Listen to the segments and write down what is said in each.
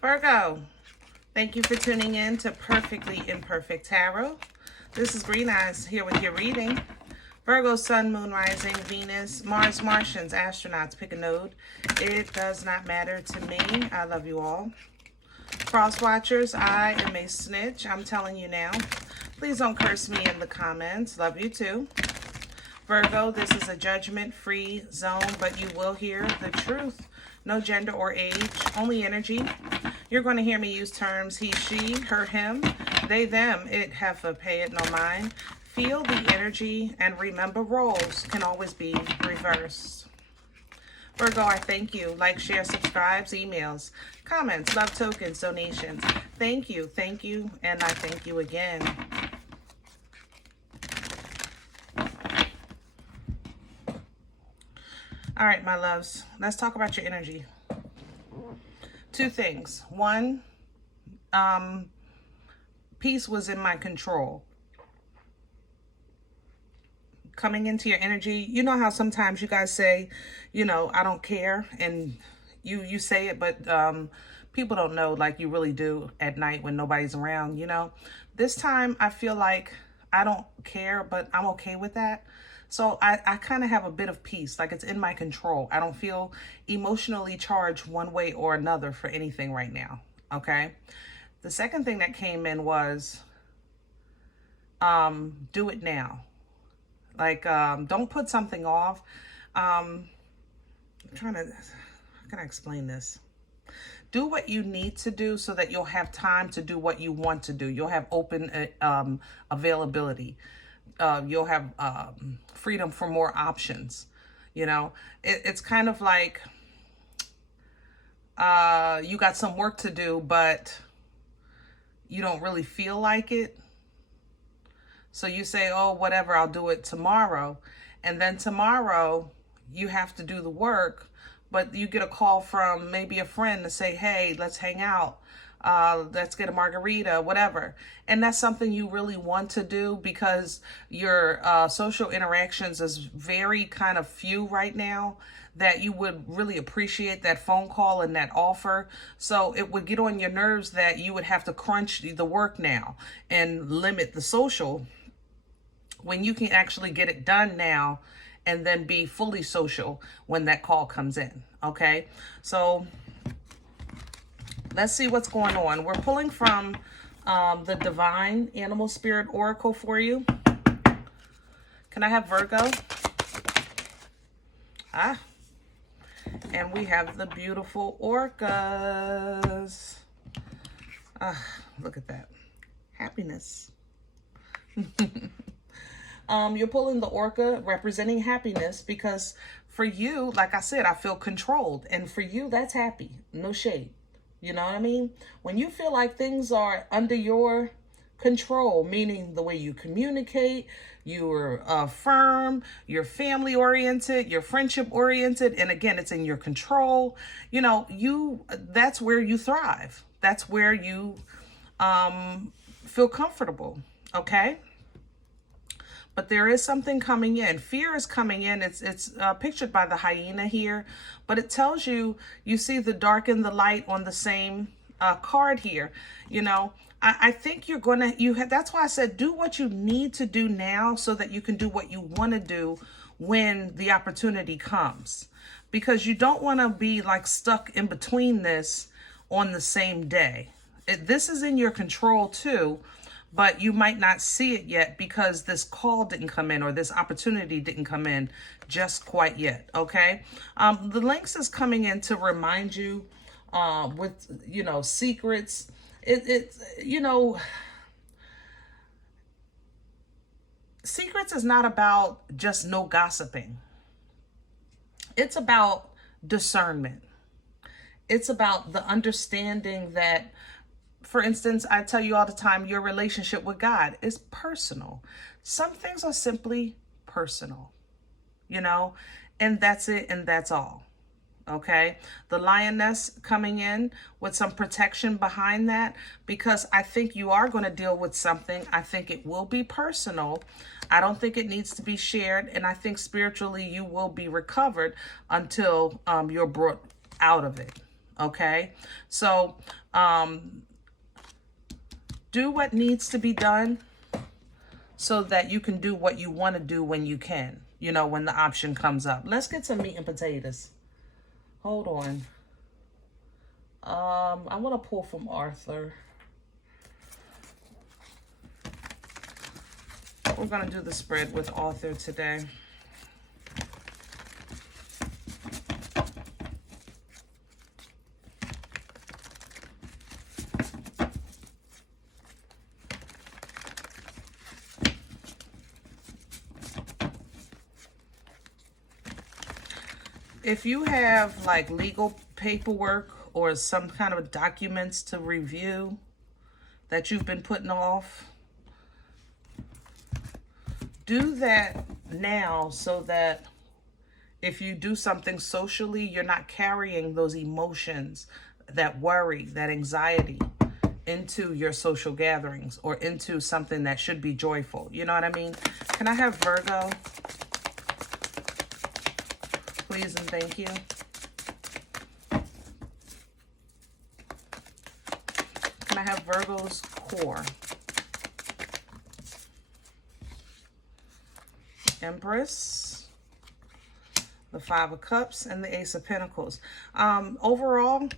Virgo, thank you for tuning in to Perfectly Imperfect Tarot. This is Green Eyes here with your reading. Virgo, Sun, Moon, Rising, Venus, Mars, Martians, astronauts, pick a node. It does not matter to me. I love you all. Cross watchers, I am a snitch. I'm telling you now. Please don't curse me in the comments. Love you too. Virgo, this is a judgment-free zone, but you will hear the truth. No gender or age, only energy. You're going to hear me use terms he, she, her, him, they, them, it, heifer, pay it, no mind. Feel the energy and remember roles can always be reversed. Virgo, I thank you. Like, share, subscribes, emails, comments, love tokens, donations. Thank you, and I thank you again. All right, my loves, let's talk about your energy. Two things. One, peace was in my control. Coming into your energy, you know how sometimes you guys say, you know, I don't care, and you say it, but people don't know like you really do at night when nobody's around, you know. This time I feel like I don't care, but I'm okay with that. So I kind of have a bit of peace, like it's in my control. I don't feel emotionally charged one way or another for anything right now, okay? The second thing that came in was, do it now. Like, don't put something off. I'm trying to, how can I explain this? Do what you need to do so that you'll have time to do what you want to do. You'll have open availability. You'll have freedom for more options. You know, it's kind of like you got some work to do, but you don't really feel like it. So you say, oh, whatever, I'll do it tomorrow. And then tomorrow you have to do the work, but you get a call from maybe a friend to say, hey, let's hang out. Let's get a margarita, whatever. And that's something you really want to do because your social interactions is very kind of few right now, that you would really appreciate that phone call and that offer. So it would get on your nerves that you would have to crunch the work now and limit the social when you can actually get it done now and then be fully social when that call comes in, okay? So let's see what's going on. We're pulling from the Divine Animal Spirit Oracle for you. Can I have Virgo? And we have the beautiful orcas. Look at that. Happiness. You're pulling the orca representing happiness because for you, like I said, I feel controlled. And for you, that's happy. No shade. You know what I mean? When you feel like things are under your control, meaning the way you communicate, you're firm, you're family oriented, you're friendship oriented, and again, it's in your control, you know, that's where you thrive. That's where you feel comfortable, okay? But there is something coming in. Fear is coming in. It's pictured by the hyena here, but it tells you, you see the dark and the light on the same card here. You know, I think you're going to, that's why I said, do what you need to do now so that you can do what you want to do when the opportunity comes. Because you don't want to be like stuck in between this on the same day. This is in your control too, but you might not see it yet because this call didn't come in or this opportunity didn't come in just quite yet, okay? The links is coming in to remind you with, you know, secrets. You know, secrets is not about just no gossiping. It's about discernment. It's about the understanding that, for instance, I tell you all the time, your relationship with God is personal. Some things are simply personal, you know, and that's it, and that's all, okay? The lioness coming in with some protection behind that, because I think you are going to deal with something. I think it will be personal. I don't think it needs to be shared, and I think spiritually you will be recovered until you're brought out of it. Okay? So, do what needs to be done so that you can do what you want to do when you can, you know, when the option comes up. Let's get some meat and potatoes. Hold on. I want to pull from Arthur. We're going to do the spread with Arthur today. If you have like legal paperwork or some kind of documents to review that you've been putting off, do that now so that if you do something socially, you're not carrying those emotions, that worry, that anxiety into your social gatherings or into something that should be joyful. You know what I mean? Can I have Virgo? Please and thank you. Can I have Virgo's core? Empress, the Five of Cups, and the Ace of Pentacles. Overall,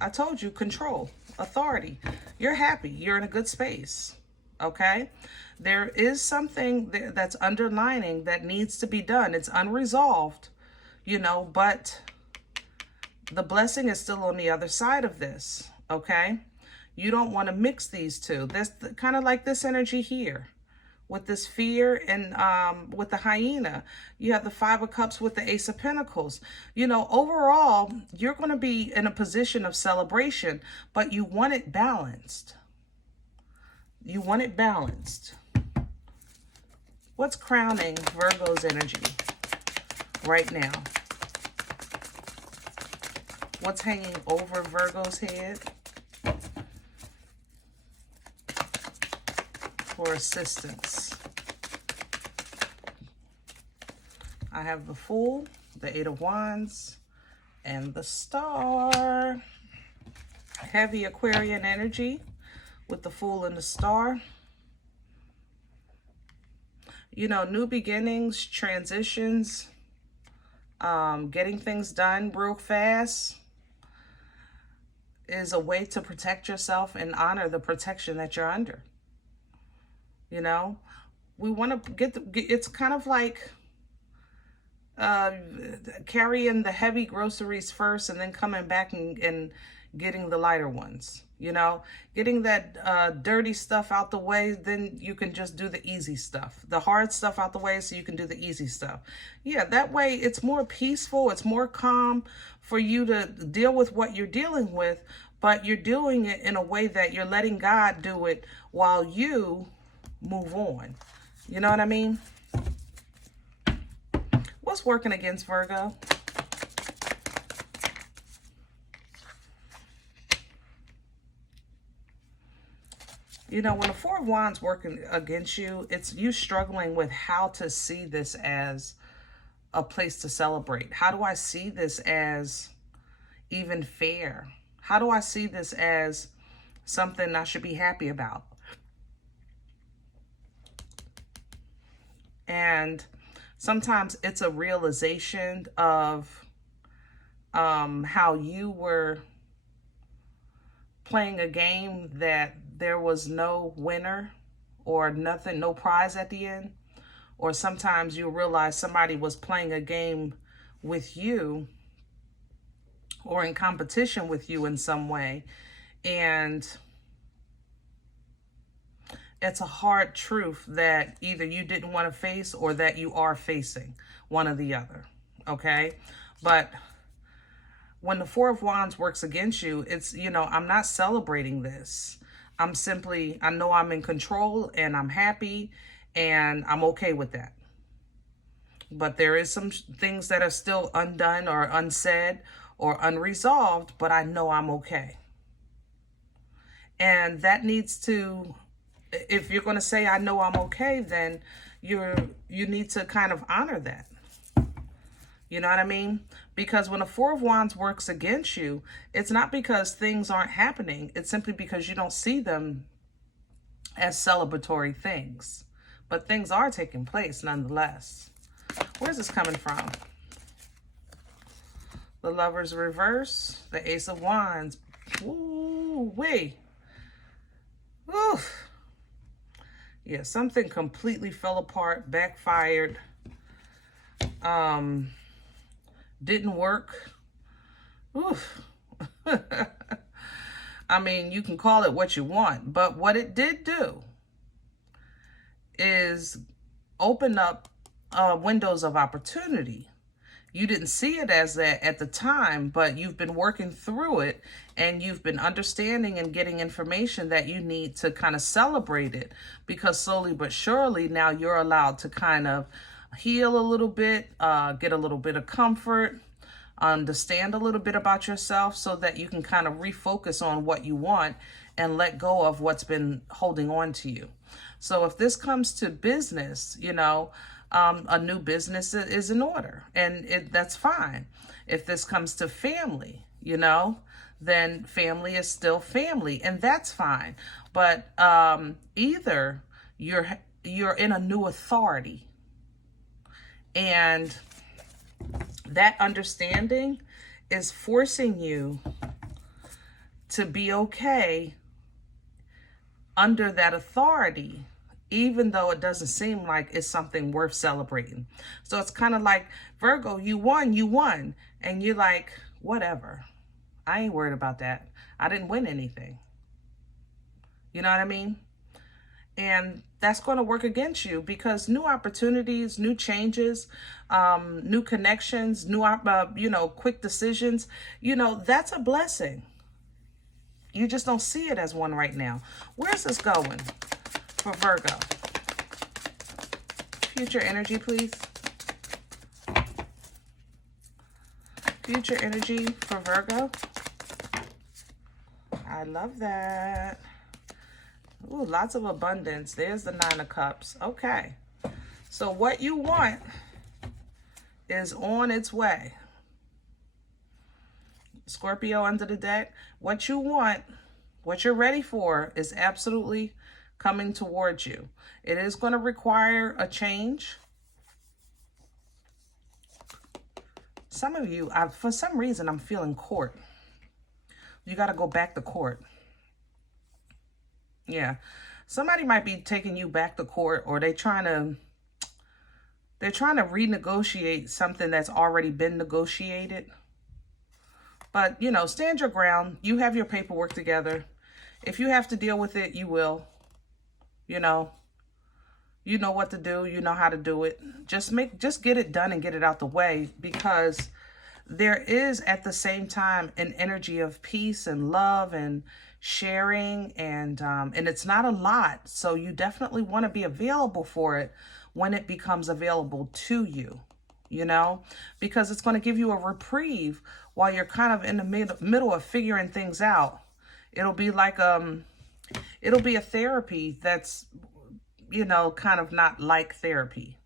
I told you, control, authority. You're happy. You're in a good space. Okay? There is something that's underlining that needs to be done. It's unresolved, you know, but the blessing is still on the other side of this. Okay? You don't want to mix these two. This kind of like this energy here. With this fear and with the hyena, you have the Five of Cups with the Ace of Pentacles. You know, overall, you're going to be in a position of celebration, but you want it balanced. You want it balanced. What's crowning Virgo's energy right now? What's hanging over Virgo's head for assistance? I have the Fool, the Eight of Wands, and the Star. Heavy Aquarian energy with the Fool and the Star. You know, new beginnings, transitions, getting things done real fast is a way to protect yourself and honor the protection that you're under. You know, we want to it's kind of like carrying the heavy groceries first and then coming back and getting the lighter ones, you know, getting that dirty stuff out the way, then you can just do the easy stuff, the hard stuff out the way so you can do the easy stuff. Yeah, that way it's more peaceful, it's more calm for you to deal with what you're dealing with, but you're doing it in a way that you're letting God do it while you move on. You know what I mean? What's working against Virgo? You know, when the Four of Wands working against you, it's you struggling with how to see this as a place to celebrate. How do I see this as even fair? How do I see this as something I should be happy about? And sometimes it's a realization of how you were playing a game that there was no winner or nothing, no prize at the end. Or sometimes you realize somebody was playing a game with you or in competition with you in some way. And it's a hard truth that either you didn't want to face or that you are facing, one or the other, okay? But when the Four of Wands works against you, it's, you know, I'm not celebrating this. I'm simply, I know I'm in control and I'm happy and I'm okay with that. But there is some things that are still undone or unsaid or unresolved, but I know I'm okay. And that needs to, if you're going to say, I know I'm okay, then you need to kind of honor that. You know what I mean? Because when a Four of Wands works against you, it's not because things aren't happening. It's simply because you don't see them as celebratory things. But things are taking place nonetheless. Where's this coming from? The Lover's reverse, the Ace of Wands. Ooh, wait. Oof. Yeah, something completely fell apart, backfired, didn't work. Oof. I mean, you can call it what you want, but what it did do is open up windows of opportunity. You didn't see it as that at the time, but you've been working through it and you've been understanding and getting information that you need to kind of celebrate it, because slowly but surely now you're allowed to kind of heal a little bit, get a little bit of comfort, understand a little bit about yourself so that you can kind of refocus on what you want and let go of what's been holding on to you. So if this comes to business, you know, a new business is in order, and that's fine. If this comes to family, you know, then family is still family, and that's fine. But either you're in a new authority, and that understanding is forcing you to be okay under that authority, even though it doesn't seem like it's something worth celebrating. So it's kind of like, Virgo, you won. And you're like, whatever. I ain't worried about that. I didn't win anything. You know what I mean? And that's going to work against you, because new opportunities, new changes, new connections, new, quick decisions, that's a blessing. You just don't see it as one right now. Where's this going for Virgo? Future energy, please. Future energy for Virgo. I love that. Ooh, lots of abundance. There's the Nine of Cups. Okay. So what you want is on its way. Scorpio under the deck. What you want, what you're ready for, is absolutely coming towards you. It is going to require a change. Some of you, for some reason, I'm feeling court. You got to go back to court. Yeah. Somebody might be taking you back to court, or they're trying to renegotiate something that's already been negotiated. But, stand your ground. You have your paperwork together. If you have to deal with it, you will. You know what to do. You know how to do it. Just get it done and get it out the way, because there is at the same time an energy of peace and love and sharing, and it's not a lot. So you definitely want to be available for it when it becomes available to you, because it's going to give you a reprieve while you're kind of in the middle of figuring things out. It'll be like, it'll be a therapy that's, kind of not like therapy,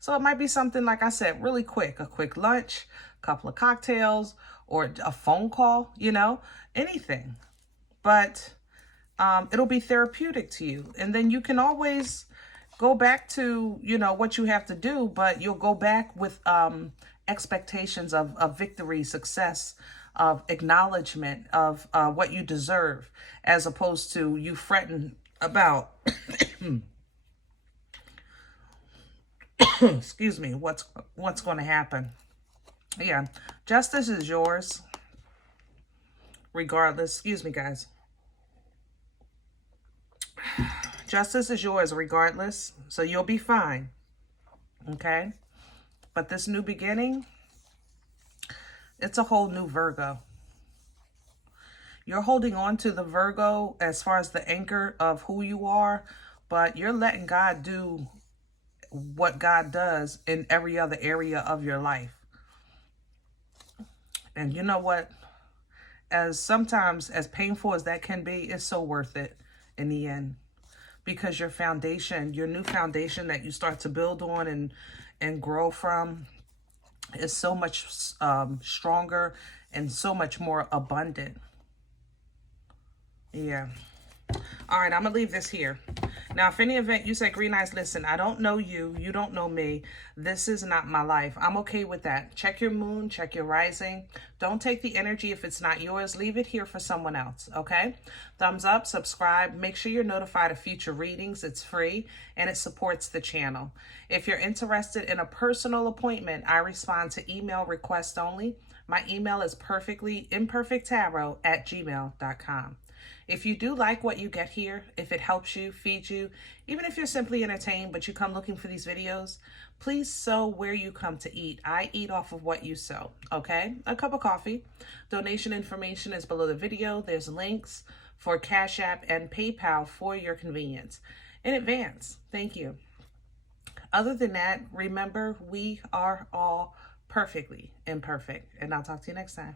So it might be something, like I said, really quick, a quick lunch, a couple of cocktails, or a phone call, anything. But it'll be therapeutic to you. And then you can always go back to, what you have to do, but you'll go back with expectations of victory, success, of acknowledgement of what you deserve, as opposed to you fretting about, excuse me, what's going to happen. Yeah, justice is yours, regardless. Excuse me, guys. Justice is yours regardless, so you'll be fine, okay? But this new beginning, it's a whole new Virgo. You're holding on to the Virgo as far as the anchor of who you are, but you're letting God do what God does in every other area of your life. And you know what? Sometimes as painful as that can be, it's so worth it in the end. Because your foundation, your new foundation that you start to build on and grow from, is so much stronger and so much more abundant. Yeah. All right, I'm going to leave this here. Now, if any event you say, Green Eyes, listen, I don't know you. You don't know me. This is not my life. I'm okay with that. Check your moon. Check your rising. Don't take the energy if it's not yours. Leave it here for someone else, okay? Thumbs up, subscribe. Make sure you're notified of future readings. It's free, and it supports the channel. If you're interested in a personal appointment, I respond to email requests only. My email is perfectlyimperfecttarot@gmail.com. If you do like what you get here, if it helps you, feeds you, even if you're simply entertained, but you come looking for these videos, please sow where you come to eat. I eat off of what you sow, okay? A cup of coffee. Donation information is below the video. There's links for Cash App and PayPal for your convenience. In advance, thank you. Other than that, remember, we are all perfectly imperfect. And I'll talk to you next time.